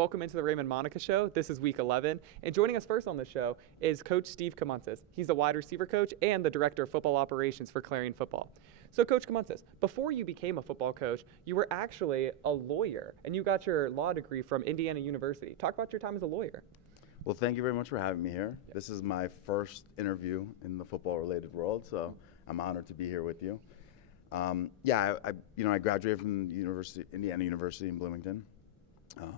Welcome into the Raymond Monica Show. This is week 11, and joining us first on the show is Coach Steve Camonsis. He's the wide receiver coach and the director of football operations for Clarion football. So, Coach Camonsis, before you became a football coach, you were actually a lawyer, and you got your law degree from Indiana University. Talk about your time as a lawyer. Well, thank you very much for having me here. Yeah. This is my first interview in the football-related world, so I'm honored to be here with you. I graduated from Indiana University in Bloomington.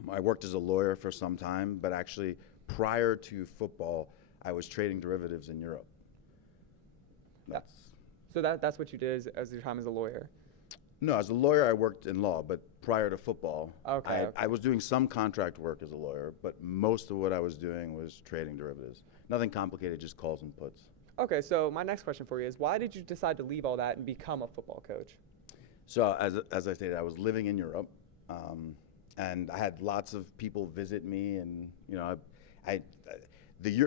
I worked as a lawyer for some time, but actually prior to football, I was trading derivatives in Europe. That's what you did as your time as a lawyer? No, as a lawyer, I worked in law, but prior to football, okay. I was doing some contract work as a lawyer, but most of what I was doing was trading derivatives. Nothing complicated, just calls and puts. Okay, so my next question for you is, why did you decide to leave all that and become a football coach? So as I stated, I was living in Europe, and I had lots of people visit me, and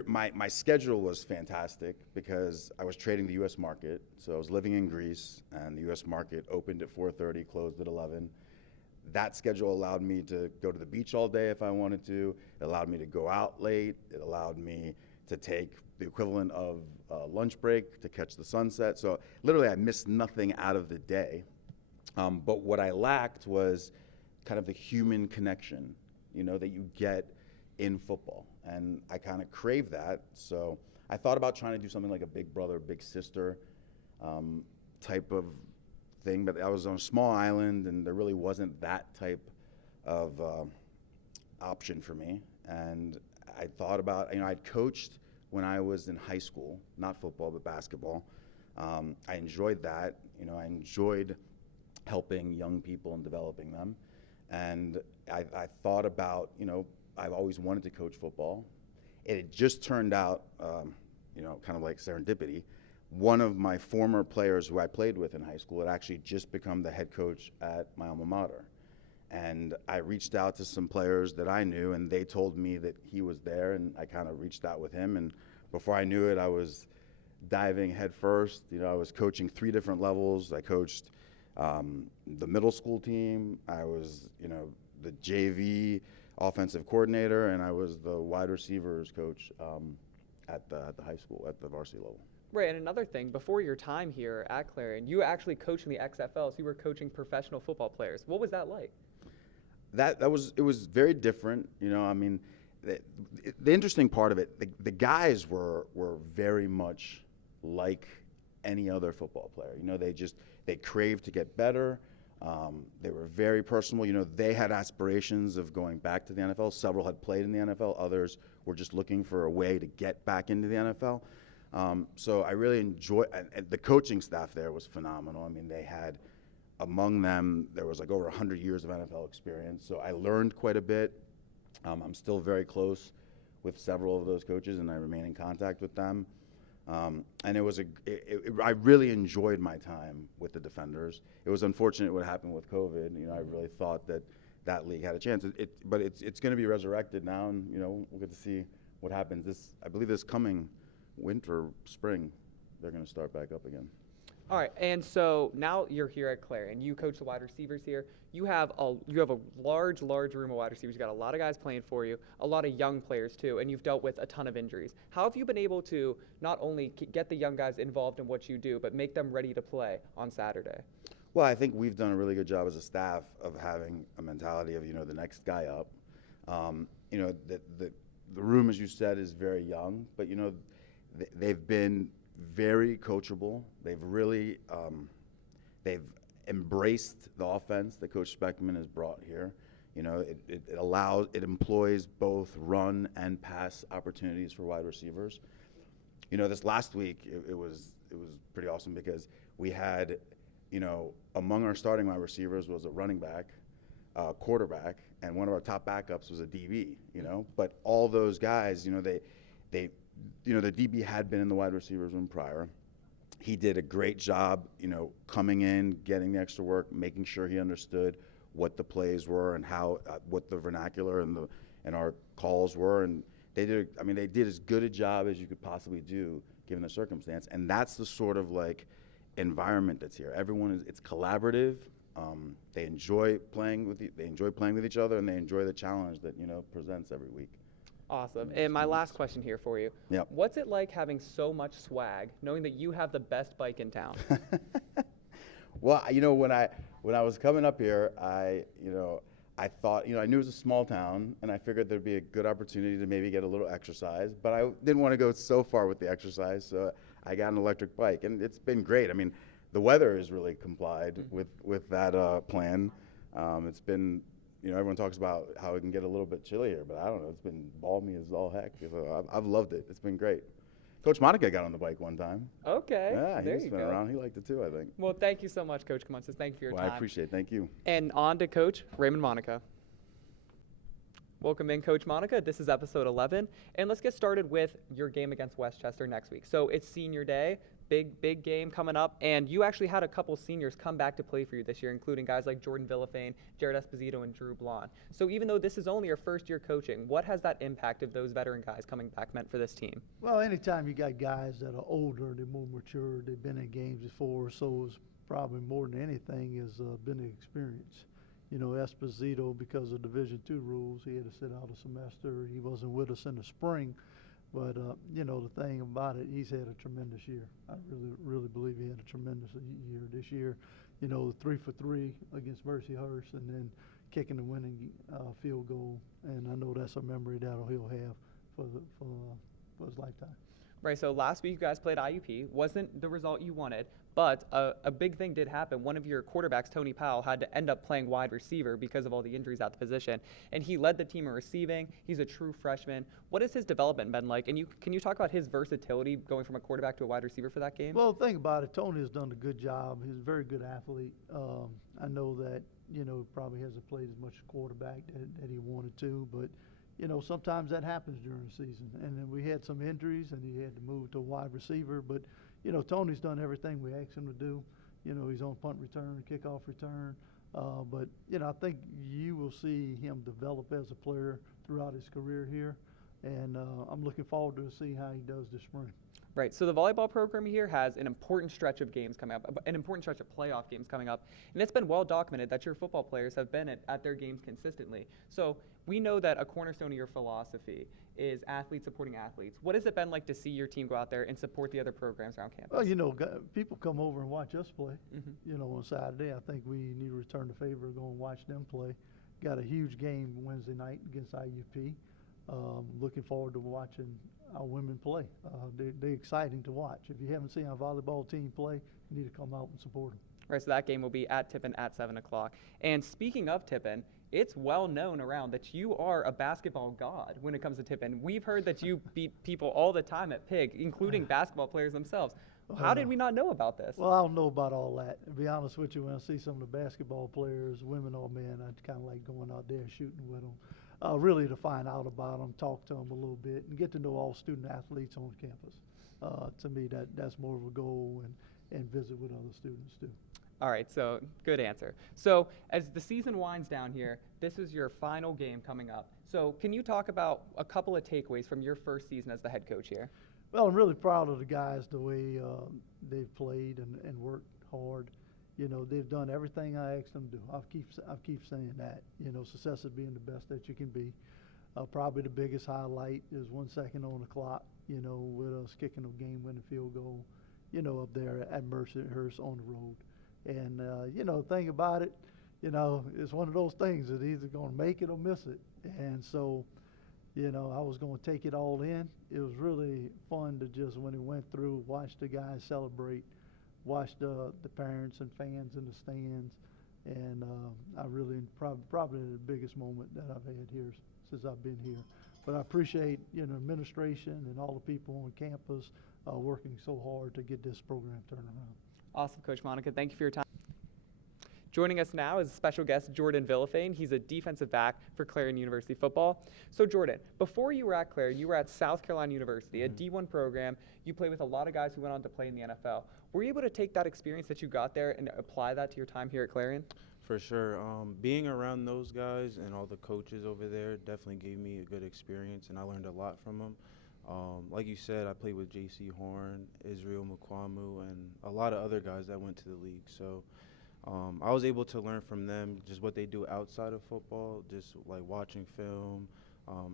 my schedule was fantastic because I was trading the U.S. market. So I was living in Greece, and the U.S. market opened at 4:30, closed at 11. That schedule allowed me to go to the beach all day if I wanted to. It allowed me to go out late. It allowed me to take the equivalent of lunch break to catch the sunset. So literally I missed nothing out of the day. But what I lacked was kind of the human connection, that you get in football. And I kind of crave that. So I thought about trying to do something like a big brother, big sister type of thing. But I was on a small island, and there really wasn't that type of option for me. And I thought about, I'd coached when I was in high school, not football, but basketball. I enjoyed that. I enjoyed helping young people and developing them. And I thought about, I've always wanted to coach football. It had just turned out, kind of like serendipity. One of my former players who I played with in high school had actually just become the head coach at my alma mater. And I reached out to some players that I knew, and they told me that he was there, and I kind of reached out with him. And before I knew it, I was diving head first. I was coaching 3 different levels. I coached the middle school team. I was, the JV offensive coordinator, and I was the wide receivers coach at the high school, at the varsity level. Right, and another thing, before your time here at Clarion, you actually coached in the XFL, so you were coaching professional football players. What was that like? It was very different. The interesting part of it, the guys were very much like any other football player. They craved to get better. They were very personal. They had aspirations of going back to the NFL. Several had played in the NFL. Others were just looking for a way to get back into the NFL. So I really enjoyed, and the coaching staff there was phenomenal. They had, among them, there was like over 100 years of NFL experience. So I learned quite a bit. I'm still very close with several of those coaches, and I remain in contact with them. And I really enjoyed my time with the Defenders. It was unfortunate what happened with COVID. I really thought that league had a chance. But it's going to be resurrected now, and we'll get to see what happens. I believe this coming winter, spring, they're going to start back up again. All right, and so now you're here at Clarion. You coach the wide receivers here. You have a large room of wide receivers. You got a lot of guys playing for you, a lot of young players too, and you've dealt with a ton of injuries. How have you been able to not only get the young guys involved in what you do, but make them ready to play on Saturday? Well, I think we've done a really good job as a staff of having a mentality of the next guy up. The room, as you said, is very young, but they've been very coachable. They've really they've embraced the offense that Coach Speckman has brought here. It employs both run and pass opportunities for wide receivers. This last week it was pretty awesome because we had, among our starting wide receivers was a running back, quarterback, and one of our top backups was a DB. But all those guys, the DB had been in the wide receivers room prior. He did a great job, coming in, getting the extra work, making sure he understood what the plays were and how, what the vernacular and our calls were. And they did as good a job as you could possibly do given the circumstance. And that's the sort of environment that's here. It's collaborative. They enjoy playing with each other, and they enjoy the challenge that presents every week. Awesome. And my last question here for you. Yep. What's it like having so much swag, knowing that you have the best bike in town? Well, when I was coming up here, I thought, I knew it was a small town, and I figured there'd be a good opportunity to maybe get a little exercise, but I didn't want to go so far with the exercise, so I got an electric bike, and it's been great. I mean, the weather has really complied with that plan. It's been, everyone talks about how it can get a little bit chillier, but I don't know. It's been balmy as all heck. So I've loved it. It's been great. Coach Monica got on the bike one time. Okay. Yeah, there he's been around. He liked it too, I think. Well, thank you so much, Coach Camonsis. Thank you for your time. I appreciate it. Thank you. And on to Coach Raymond Monica. Welcome in, Coach Monica. This is episode 11. And let's get started with your game against Westchester next week. So it's senior day. Big game coming up, and you actually had a couple seniors come back to play for you this year, including guys like Jordan Villafane, Jared Esposito, and Drew Blond. So even though this is only your first year coaching, what has that impact of those veteran guys coming back meant for this team? Well, anytime you got guys that are older, they're more mature, they've been in games before, so it's probably more than anything has been an experience. Esposito, because of Division II rules, he had to sit out a semester. He wasn't with us in the spring. But, the thing about it, he's had a tremendous year. I really believe he had a tremendous year this year. 3 for 3 against Mercyhurst, and then kicking the winning field goal. And I know that's a memory that he'll have for his lifetime. Right, so last week you guys played IUP. Wasn't the result you wanted, but a big thing did happen. One of your quarterbacks, Tony Powell, had to end up playing wide receiver because of all the injuries at the position, and he led the team in receiving. He's a true freshman. What has his development been like? And can you talk about his versatility going from a quarterback to a wide receiver for that game? Well, think about it. Tony has done a good job. He's a very good athlete. I know that, probably hasn't played as much quarterback that he wanted to, but sometimes that happens during the season. And then we had some injuries, and he had to move to a wide receiver. But, Tony's done everything we asked him to do. He's on punt return, kickoff return. But, I think you will see him develop as a player throughout his career here. And I'm looking forward to see how he does this spring. Right, so the volleyball program here has an important stretch of games coming up, an important stretch of playoff games coming up, and it's been well documented that your football players have been at their games consistently. So we know that a cornerstone of your philosophy is athletes supporting athletes. What has it been like to see your team go out there and support the other programs around campus? Well, people come over and watch us play, on Saturday. I think we need to return the favor and go and watch them play. Got a huge game Wednesday night against IUP. Looking forward to watching our women play. They're exciting to watch. If you haven't seen our volleyball team play, you need to come out and support them. Right, so that game will be at Tippin at 7 o'clock. And speaking of Tippin, it's well known around that you are a basketball god when it comes to Tippin. We've heard that you beat people all the time at Pig, including basketball players themselves. How did we not know about this? Well, I don't know about all that. To be honest with you, when I see some of the basketball players, women or men, I kind of like going out there and shooting with them. Really to find out about them, talk to them a little bit, and get to know all student athletes on campus. To me, that's more of a goal, and visit with other students too. All right, so good answer. So as the season winds down here, this is your final game coming up. So can you talk about a couple of takeaways from your first season as the head coach here? Well, I'm really proud of the guys, the way they've played and worked hard. They've done everything I asked them to do. I keep saying that. Success is being the best that you can be. Probably the biggest highlight is 1 second on the clock, with us kicking a game-winning field goal, up there at Mercyhurst on the road. And, the thing about it, it's one of those things that either going to make it or miss it. And so, I was going to take it all in. It was really fun to just, when it went through, watch the guys celebrate, watch the parents and fans in the stands. And I really, probably the biggest moment that I've had here since I've been here. But I appreciate, administration and all the people on campus working so hard to get this program turned around. Awesome, Coach Monica. Thank you for your time. Joining us now is special guest Jordan Villafane. He's a defensive back for Clarion University football. So Jordan, before you were at Clarion, you were at South Carolina University, a D1 program. You played with a lot of guys who went on to play in the NFL. Were you able to take that experience that you got there and apply that to your time here at Clarion? For sure. Being around those guys and all the coaches over there definitely gave me a good experience, and I learned a lot from them. Like you said, I played with J.C. Horn, Israel Mukwamu, and a lot of other guys that went to the league. So I was able to learn from them just what they do outside of football, just like watching film,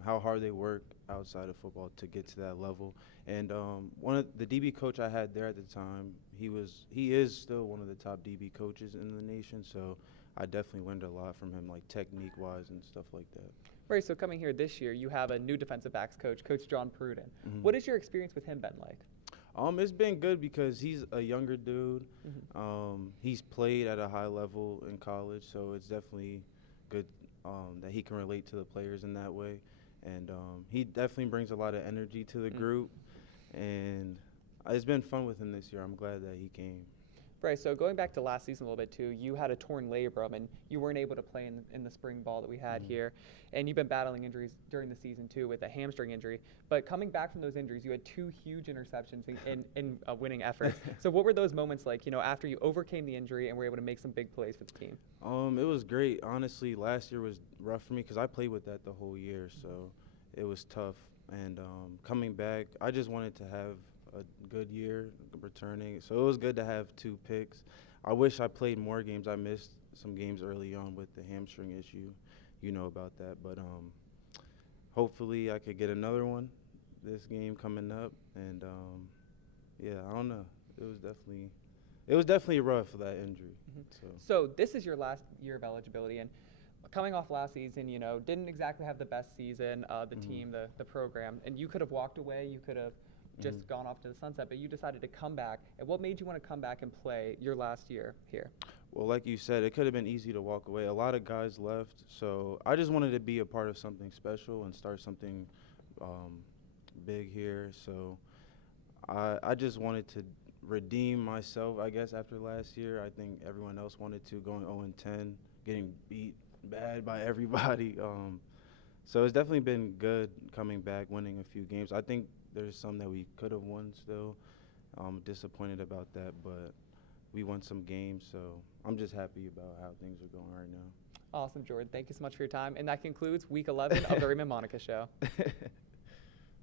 how hard they work outside of football to get to that level. And one of the DB coach I had there at the time, he is still one of the top DB coaches in the nation. So I definitely learned a lot from him, like technique-wise and stuff like that. Right, so coming here this year, you have a new defensive backs coach, Coach John Pruden. Mhm. What has your experience with him been like? It's been good because he's a younger dude. He's played at a high level in college, so it's definitely good that he can relate to the players in that way. And he definitely brings a lot of energy to the group. And it's been fun with him this year. I'm glad that he came. Right, so going back to last season a little bit too, you had a torn labrum and you weren't able to play in the spring ball that we had here. And you've been battling injuries during the season too with a hamstring injury. But coming back from those injuries, you had 2 huge interceptions in winning efforts. So what were those moments like, after you overcame the injury and were able to make some big plays for the team? It was great. Honestly, last year was rough for me because I played with that the whole year, so it was tough. And coming back, I just wanted to have a good year returning. So it was good to have 2 picks. I wish I played more games. I missed some games early on with the hamstring issue. You know about that. But hopefully I could get another one this game coming up. And, yeah, I don't know. It was definitely rough, that injury. So this is your last year of eligibility. And coming off last season, didn't exactly have the best season, the team, the program. And you could have walked away. You could have just gone off to the sunset, but you decided to come back. And what made you want to come back and play your last year here? Well, like you said, it could have been easy to walk away. A lot of guys left, so I just wanted to be a part of something special and start something big here. So I just wanted to redeem myself, I guess, after last year. I think everyone else wanted to, going 0-10, getting beat bad by everybody. So it's definitely been good coming back, winning a few games. I think there's some that we could have won still. I'm disappointed about that, but we won some games, so I'm just happy about how things are going right now. Awesome, Jordan. Thank you so much for your time. And that concludes week 11 of the Raymond Monica Show.